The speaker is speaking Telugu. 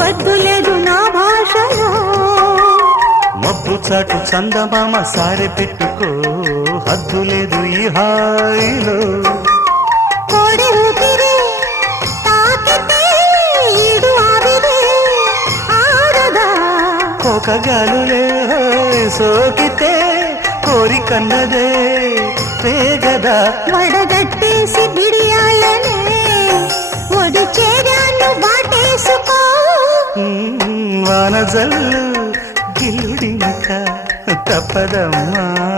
వద్దు లేదు నా భాషలో. మబ్బు చాటు చందమామ సారె పెట్టుకో, హద్దు లేదు ఈ హాయిలో. కోడి ఊపిరి తాకితే ఈడు ఆవిరే ఆడదా. కోకగాలులే సోకితే కోరికన్నదే పేగదా. వడగట్టేసి బిడియాలనే ఒడి చేరాను బాటేసుకో. వానజల్లు గిల్లుడింక తప్పదమ్మా.